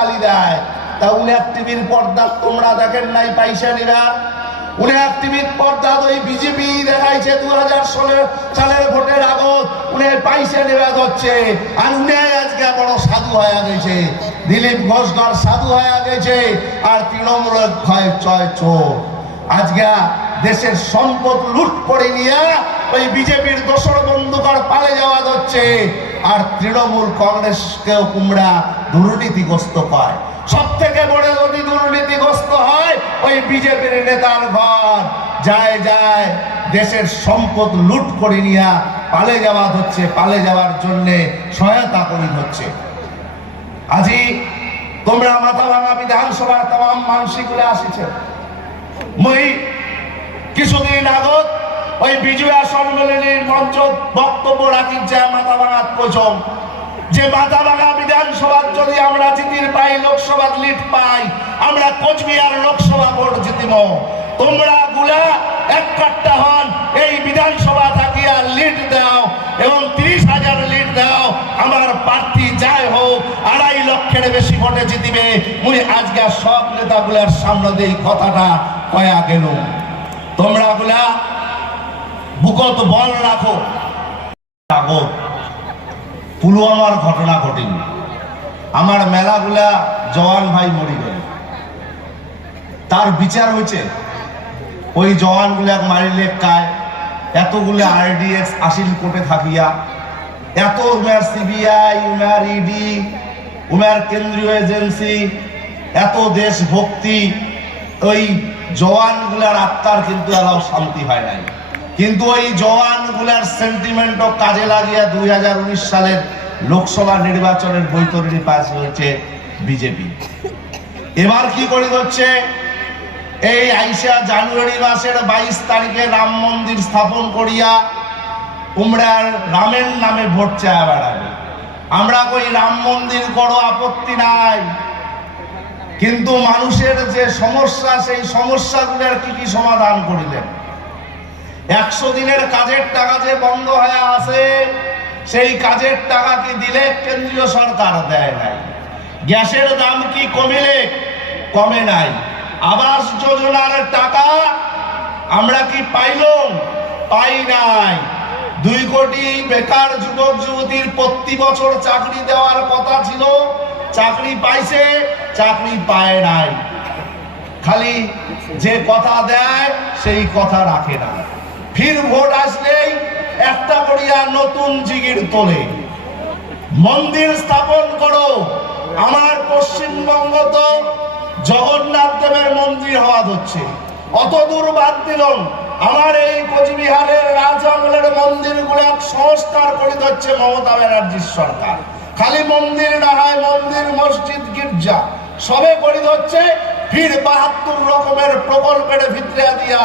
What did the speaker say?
গালি দেয়। তা উনার টিভির পর্দা তোমরা দেখেন নাই পয়সা নিরা উনার টিভির পর্দা ওই বিজেপি দেখাইছে দু হাজার ষোলো সালের ভোটের আগত। আর আজকে বড় সাধু হয়ে গেছে। দিলীপ ঘোষগর সাধু হয়ে গেছে। আর ক্ষয় চয় আজকে দেশের সম্পদ লুট করে নিয়ে ওই বিজেপির দোসর বন্ধুকর পালে যাওয়া হচ্ছে আর তৃণমূল কংগ্রেসকেও কুমড়া দুর্নীতিগ্রস্ত পায়। সব থেকে বড় যদি দুর্নীতিগ্রস্ত হয়, ওই বিজেপির নেতার ঘর। যায় যায়, দেশের সম্পদ লুট করে নিয়ে পালে যাওয়া হচ্ছে, পালে যাওয়ার জন্যে সহায়তা করি হচ্ছে। আজি তোমরা মাথা ভাঙা বিধানসভার তাম মানসিকগুলো আসিছে। মই কিছুদিন আগত ওই বিজয়া সম্মেলনের মঞ্চ বক্তব্য রাখি যায় মাথা ভাঙাত পৌঁছম যে ভাঙা বিধানসভার যদি আমরা জিতির পাই লোকসভার লিড পাই, আমরা কোচবিহার লোকসভা ভোট জিতিব। তোমরা গুলা এক কাট্টা হন, এই বিধানসভা থাকিয়া লিড দাও এবং তিরিশ হাজার লিড দাও। আমার প্রার্থী যাই হোক, আড়াই লক্ষের বেশি ভোটে জিতিবে। মুই আজকে সব নেতাগুলার সামনে দিয়ে কথাটা কয়া গেল। তোমরা গুলা বুকত বল রাখো। কাগজ পুলওয়ামার ঘটনা ঘটেনি আমার মেলাগুলা জওয়ান ভাই মরি গেল। তার বিচার হয়েছে, ওই জওয়ানগুলা মারিলে কায় এতগুলো আরডিএক্স আসিল কোর্টে থাকিয়া, এত উমের সিবিআই, উমের ইডি, উমের কেন্দ্রীয় এজেন্সি, এত দেশভক্তি ওই জওয়ানগুলার আত্মার কিন্তু এলাও শান্তি হয় নাই। কিন্তু ওই জওয়ানগুলার সেন্টিমেন্টও কাজে লাগিয়ে দুই হাজার উনিশ সালের লোকসভা নির্বাচনের বৈতরণী পাস হয়েছে বিজেপি। এবার কি করে হচ্ছে? এই আইসা জানুয়ারি মাসের বাইশ তারিখে রাম মন্দির স্থাপন করিয়া উমরার রামের নামে ভোট চায় বেড়াবে। আমরা কই রাম মন্দির করো, আপত্তি নাই। কিন্তু মানুষের যে সমস্যা, সেই সমস্যাগুলোর কি কি সমাধান করিলেন? একশো দিনের কাজের টাকা যে বন্ধ হয়ে আছে, সেই কাজের টাকা কি দিলে কেন্দ্রীয় সরকার দেয় নাই? গ্যাসের দাম কি কমিলে? কমে নাই। আবাস যোজনার টাকা আমরা কি পাইলাম? পাই নাই। দুই কোটি বেকার যুবক, যুবতীর প্রতি বছর চাকরি দেওয়ার কথা ছিল, চাকরি পাইছে, চাকরি পায় নাই। খালি যে কথা দেয়, সেই কথা রাখে না। ফির ভোট আসলেই একটা করিয়া নতুন জিগির তোলে। মন্দির স্থাপন করো, আমার পশ্চিমবঙ্গ তো জগন্নাথ দেবের মন্দির হওয়া হচ্ছে অত দূর বাদ দিলাম, আমার এই কোচবিহারের রাজমহলের মন্দিরগুলো সংস্কার করে দিচ্ছে মমতা ব্যানার্জির সরকার। খালি মন্দির না হয়, মন্দির, মসজিদ, গির্জা, সবে করে দিচ্ছে, ফির বাহাত্তর রকমের প্রকল্পের ভিতরে দিয়া